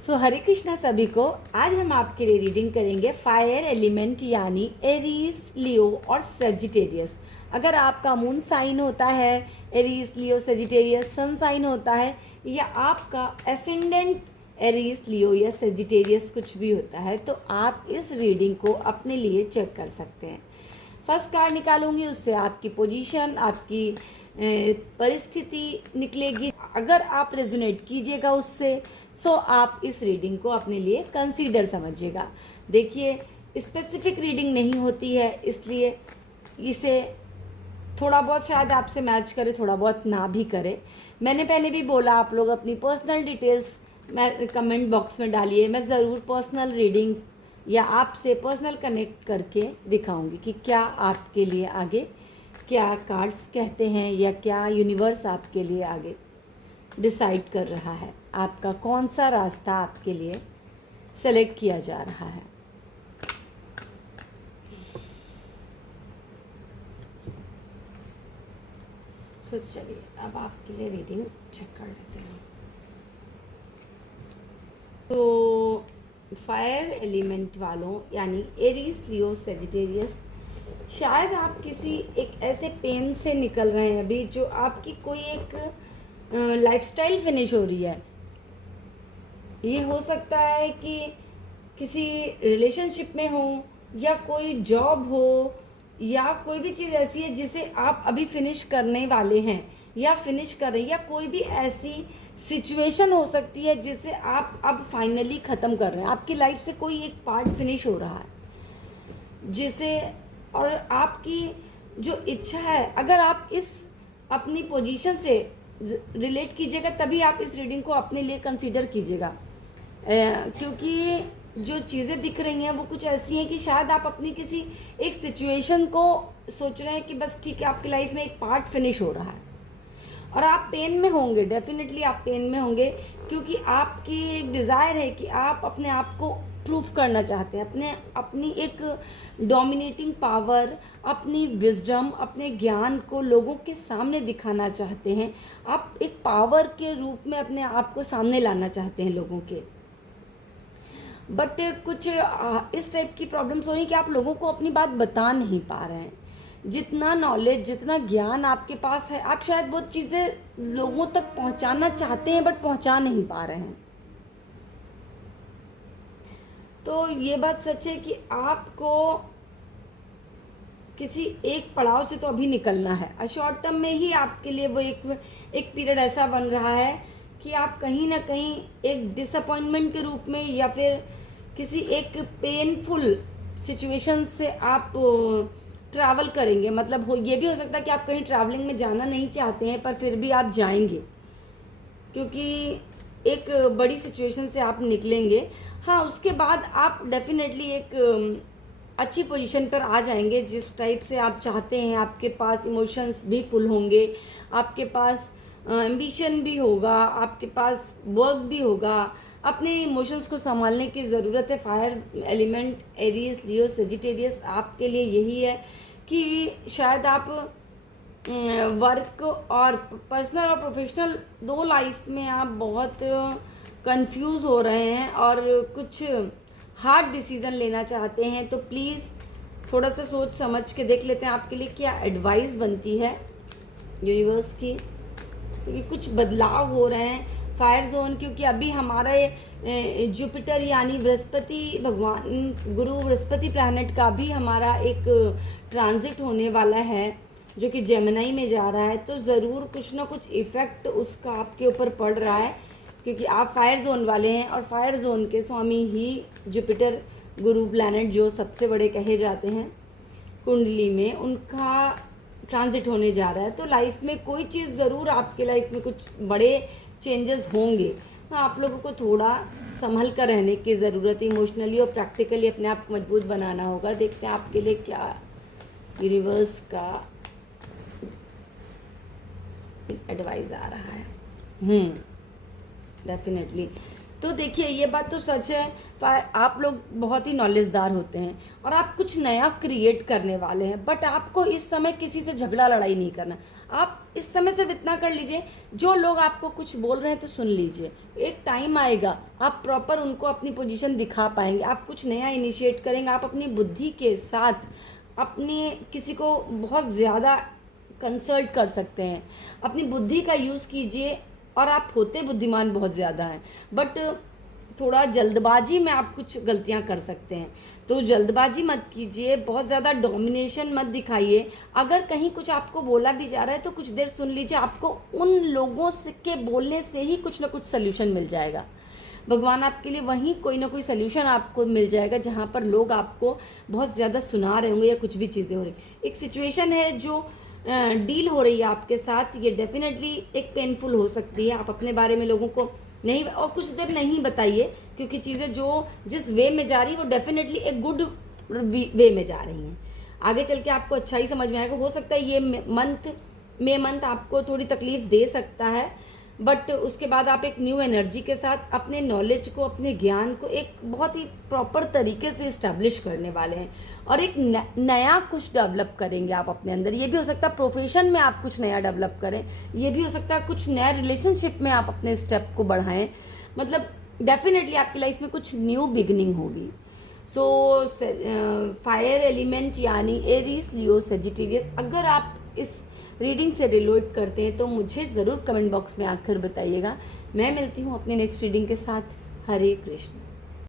हरे कृष्णा सभी को। आज हम आपके लिए रीडिंग करेंगे फायर एलिमेंट यानी एरीज, लियो और सेजिटेरियस। अगर आपका मून साइन होता है एरीज, लियो, सेजिटेरियस, सन साइन होता है, या आपका एसेंडेंट एरीज, लियो या सेजिटेरियस कुछ भी होता है, तो आप इस रीडिंग को अपने लिए चेक कर सकते हैं। फर्स्ट कार्ड निकालूंगी, उससे आपकी पोजीशन, आपकी परिस्थिति निकलेगी। अगर आप रेजोनेट कीजिएगा उससे, सो आप इस रीडिंग को अपने लिए कंसीडर समझिएगा। देखिए, स्पेसिफिक रीडिंग नहीं होती है, इसलिए इसे थोड़ा बहुत शायद आपसे मैच करे, थोड़ा बहुत ना भी करे। मैंने पहले भी बोला, आप लोग अपनी पर्सनल डिटेल्स मैं कमेंट बॉक्स में डालिए। मैं ज़रूर पर्सनल रीडिंग या आपसे पर्सनल कनेक्ट करके दिखाऊंगी कि क्या आपके लिए आगे, क्या कार्ड्स कहते हैं या क्या यूनिवर्स आपके लिए आगे डिसाइड कर रहा है, आपका कौन सा रास्ता आपके लिए सेलेक्ट किया जा रहा है। सो चलिए अब आपके लिए रीडिंग चेक कर लेते हैं। तो फायर एलिमेंट वालों यानी एरीज, लियो, सेजिटेरियस, शायद आप किसी एक ऐसे पेन से निकल रहे हैं अभी, जो आपकी कोई एक लाइफस्टाइल फिनिश हो रही है। ये हो सकता है कि किसी रिलेशनशिप में हो, या कोई जॉब हो, या कोई भी चीज़ ऐसी है जिसे आप अभी फिनिश करने वाले हैं या फिनिश कर रहे हैं, या कोई भी ऐसी सिचुएशन हो सकती है जिसे आप अब फाइनली ख़त्म कर रहे हैं। आपकी लाइफ से कोई एक पार्ट फिनिश हो रहा है जिसे, और आपकी जो इच्छा है, अगर आप इस अपनी पोजीशन से रिलेट कीजिएगा तभी आप इस रीडिंग को अपने लिए कंसीडर कीजिएगा। क्योंकि जो चीज़ें दिख रही हैं वो कुछ ऐसी हैं कि शायद आप अपनी किसी एक सिचुएशन को सोच रहे हैं कि बस ठीक है, आपकी लाइफ में एक पार्ट फिनिश हो रहा है और आप पेन में होंगे। डेफिनेटली आप पेन में होंगे, क्योंकि आपकी एक डिज़ायर है कि आप अपने आप को प्रूफ करना चाहते हैं, अपनी एक डोमिनेटिंग पावर, अपनी विजडम, अपने ज्ञान को लोगों के सामने दिखाना चाहते हैं। आप एक पावर के रूप में अपने आप को सामने लाना चाहते हैं लोगों के। बट कुछ इस टाइप की प्रॉब्लम्स हो रही कि आप लोगों को अपनी बात बता नहीं पा रहे हैं। जितना नॉलेज, जितना ज्ञान आपके पास है, आप शायद वो चीज़ें लोगों तक पहुंचाना चाहते हैं बट पहुंचा नहीं पा रहे हैं। तो ये बात सच है कि आपको किसी एक पड़ाव से तो अभी निकलना है। शॉर्ट टर्म में ही आपके लिए वो एक पीरियड ऐसा बन रहा है कि आप कहीं ना कहीं एक डिसअपॉइंटमेंट के रूप में, या फिर किसी एक पेनफुल सिचुएशन से आप ट्रैवल करेंगे। मतलब ये भी हो सकता है कि आप कहीं ट्रैवलिंग में जाना नहीं चाहते हैं पर फिर भी आप जाएंगे, क्योंकि एक बड़ी सिचुएशन से आप निकलेंगे। हाँ, उसके बाद आप डेफिनेटली एक अच्छी पोजीशन पर आ जाएंगे जिस टाइप से आप चाहते हैं। आपके पास इमोशंस भी फुल होंगे, आपके पास एम्बिशन भी होगा, आपके पास वर्क भी होगा। अपने इमोशंस को संभालने की ज़रूरत है। फायर एलिमेंट एरीज, लियो, सेजिटेरियस आपके लिए यही है कि शायद आप वर्क और पर्सनल और प्रोफेशनल दो लाइफ में आप बहुत कंफ्यूज हो रहे हैं और कुछ हार्ड डिसीजन लेना चाहते हैं। तो प्लीज़ थोड़ा सा सोच समझ के देख लेते हैं आपके लिए क्या एडवाइस बनती है यूनिवर्स की, क्योंकि कुछ बदलाव हो रहे हैं फायर जोन। क्योंकि अभी हमारा जुपिटर यानी बृहस्पति भगवान, गुरु बृहस्पति प्लैनेट का भी हमारा एक ट्रांजिट होने वाला है जो कि जेमिनी में जा रहा है। तो ज़रूर कुछ ना कुछ इफ़ेक्ट उसका आपके ऊपर पड़ रहा है, क्योंकि आप फायर जोन वाले हैं और फायर जोन के स्वामी ही जुपिटर, गुरु प्लैनेट, जो सबसे बड़े कहे जाते हैं कुंडली में, उनका ट्रांजिट होने जा रहा है। तो लाइफ में कोई चीज़ ज़रूर, आपके लाइफ में कुछ बड़े चेंजेस होंगे। हाँ, आप लोगों को थोड़ा संभल कर रहने की ज़रूरत है। इमोशनली और प्रैक्टिकली अपने आप को मजबूत बनाना होगा। देखते हैं आपके लिए क्या यूनिवर्स का एडवाइस आ रहा है। डेफिनेटली तो देखिए ये बात तो सच है, आप लोग बहुत ही नॉलेजदार होते हैं और आप कुछ नया क्रिएट करने वाले हैं, बट आपको इस समय किसी से झगड़ा लड़ाई नहीं करना। आप इस समय सिर्फ इतना कर लीजिए, जो लोग आपको कुछ बोल रहे हैं तो सुन लीजिए, एक टाइम आएगा आप प्रॉपर उनको अपनी पोजीशन दिखा पाएंगे, आप कुछ नया इनिशिएट करेंगे, आप अपनी बुद्धि के साथ अपनी किसी को बहुत ज़्यादा कंसल्ट कर सकते हैं, अपनी बुद्धि का यूज़ कीजिए। और आप होते बुद्धिमान बहुत ज़्यादा हैं, बट थोड़ा जल्दबाजी में आप कुछ गलतियां कर सकते हैं, तो जल्दबाजी मत कीजिए, बहुत ज़्यादा डोमिनेशन मत दिखाइए। अगर कहीं कुछ आपको बोला भी जा रहा है तो कुछ देर सुन लीजिए, आपको उन लोगों से के बोलने से ही कुछ ना कुछ सल्यूशन मिल जाएगा। भगवान आपके लिए वहीं कोई ना कोई सल्यूशन आपको मिल जाएगा, जहाँ पर लोग आपको बहुत ज़्यादा सुना रहे होंगे या कुछ भी चीज़ें हो रही। एक सिचुएशन है जो डील हो रही है आपके साथ, ये डेफिनेटली एक पेनफुल हो सकती है। आप अपने बारे में लोगों को नहीं, और कुछ देर नहीं बताइए, क्योंकि चीज़ें जो जिस वे में जा रही है वो डेफिनेटली एक गुड वे में जा रही हैं। आगे चल के आपको अच्छा ही समझ में आएगा। हो सकता है ये मंथ आपको थोड़ी तकलीफ दे सकता है, बट उसके बाद आप एक न्यू एनर्जी के साथ अपने नॉलेज को, अपने ज्ञान को एक बहुत ही प्रॉपर तरीके से इस्टेब्लिश करने वाले हैं और एक नया कुछ डेवलप करेंगे आप अपने अंदर। ये भी हो सकता है प्रोफेशन में आप कुछ नया डेवलप करें, ये भी हो सकता है कुछ नया रिलेशनशिप में आप अपने स्टेप को बढ़ाएं, मतलब डेफिनेटली आपकी लाइफ में कुछ न्यू बिगनिंग होगी। सो फायर एलिमेंट यानी एरीज, लियो, सेजिटेरियस, अगर आप इस रीडिंग से रिलेट करते हैं तो मुझे ज़रूर कमेंट बॉक्स में आकर बताइएगा। मैं मिलती हूँ अपने नेक्स्ट रीडिंग के साथ। हरे कृष्ण।